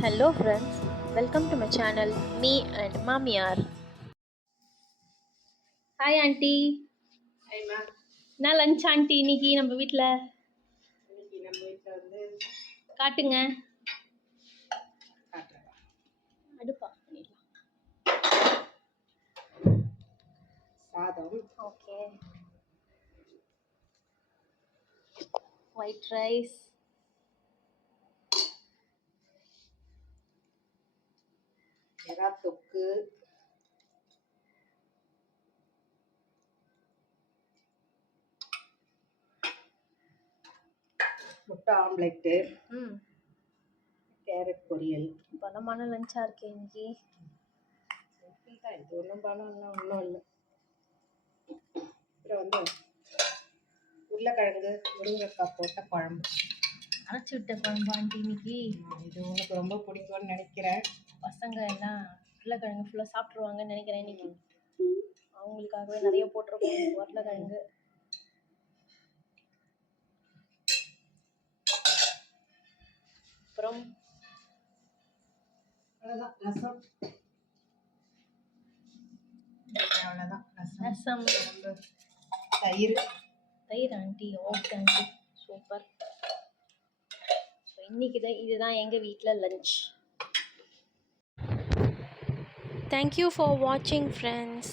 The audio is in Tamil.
Hello friends, welcome to my channel Me and Mamiar. Hi aunty. ஐமா என்ன லஞ்ச் ஆண்டி இன்னைக்கு நம்ம வீட்டில் இன்னைக்கு நம்ம வீட்டில் வந்து காட்டுங்க. காட்டுறேன். அடுப்பா பண்ணிடலாம். சாதம், ஓகே, ஒயிட் ரைஸ், எறா தொக்கு, முட்டை ஆம்லெட்டு, கேரட் பொரியல். பலமான லஞ்சாக இருக்கே இன்னைக்கு. தான் இது ஒன்றும் பணம்லாம் ஒன்றும் இல்லை. அப்புறம் வந்து உருளைக்கிழங்கு முருங்கைக்காய் போட்ட குழம்பு. அரைச்சி விட்ட குழம்பு ஆண்டி இன்னைக்கு. இது உனக்கு ரொம்ப பிடிக்கும்னு நினைக்கிறேன். பசங்க எல்லாம் உருளைக்கிழங்கு ஃபுல்லாக சாப்பிட்ருவாங்கன்னு நினைக்கிறேன் இன்னைக்கு. அவங்களுக்காகவே நிறைய போட்டிருக்கோம் உருளைக்கிழங்கு. அப்புறம் அவ்வளோதான் ரசம். அவ்வளோதான் ரசம், தயிர். தயிர் aunty. Okay aunty, super. So இன்னைக்கு தான் இதுதான் எங்கள் வீட்டில் லஞ்ச். தேங்க்யூ ஃபார் வாட்சிங் ஃப்ரெண்ட்ஸ்.